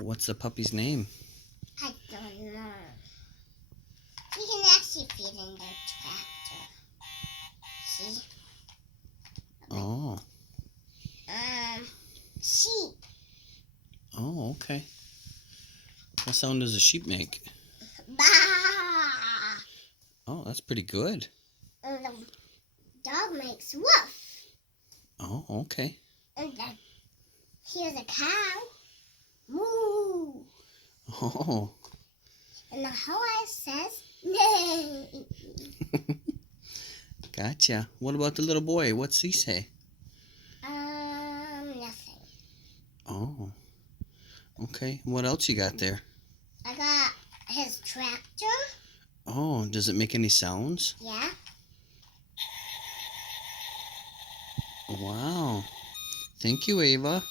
What's the puppy's name? I don't know. You can actually feed in the tractor. See? Oh. Sheep. Oh, okay. What sound does a sheep make? Bah! Oh, that's pretty good. And the dog makes woof. Oh, okay. And here's a cow. Moo! Oh. And the horse says, neigh. Gotcha. What about the little boy? What's he say? Nothing. Oh. Okay. What else you got there? I got his tractor. Oh, does it make any sounds? Yeah. Wow. Thank you, Ava.